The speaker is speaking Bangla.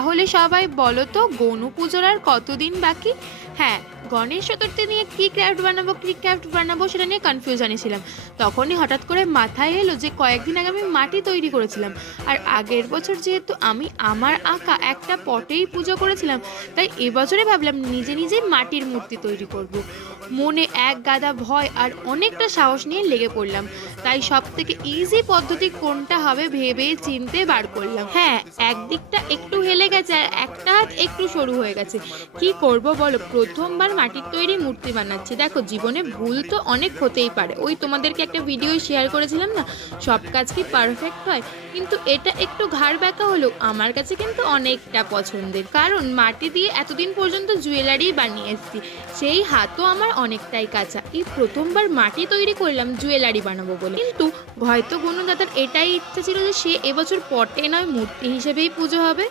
তাহলে সবাই বলো তো গনু পুজোর আর কতদিন বাকি? হ্যাঁ গণেশ চতুর্থী নিয়ে কী ক্রাফট বানাবো, কী ক্রাফট বানাবো সেটা নিয়ে কনফিউশনে ছিলাম তখনই হঠাৎ করে মাথায় এলো যে কয়েকদিন আগে আমি মাটি তৈরি করেছিলাম। আর আগের বছর যেহেতু আমি আমার আঁকা একটা পটেই পুজো করেছিলাম, তাই এবছরে ভাবলাম নিজে নিজেই মাটির মূর্তি তৈরি করব। মনে এক গাদা ভয় আর অনেকটা সাহস নিয়ে লেগে পড়লাম। তাই সব থেকে ইজি পদ্ধতি কোনটা হবে ভেবে চিনতে বার করলাম। হ্যাঁ একদিকটা একটু হেলে গেছে আর একটা হাত একটু সরু হয়ে গেছে। কি করব বলো? প্রথমবার মাটির তৈরি মূর্তি বানাচ্ছি। দেখো, জীবনে ভুল তো অনেক হতেই পারে। ওই তোমাদেরকে একটা ভিডিও শেয়ার করেছিলাম না? সব কাজ কি পারফেক্ট হয়? কিন্তু এটা একটু ঘাড় ব্যাকা হলেও আমার কাছে কিন্তু অনেকটা পছন্দের। কারণ মাটি দিয়ে এতদিন পর্যন্ত জুয়েলারি বানিয়ে এসেছি। সেই হাতও আমার অনেকটাই কাঁচা। এই প্রথমবার মাটি তৈরি করলাম, জুয়েলারি বানাবো বলে। কিন্তু হয়তো কোনো দাদার এটাই ইচ্ছা ছিল যে সে এবছর পটে নয়, মূর্তি হিসেবেই পুজো হবে।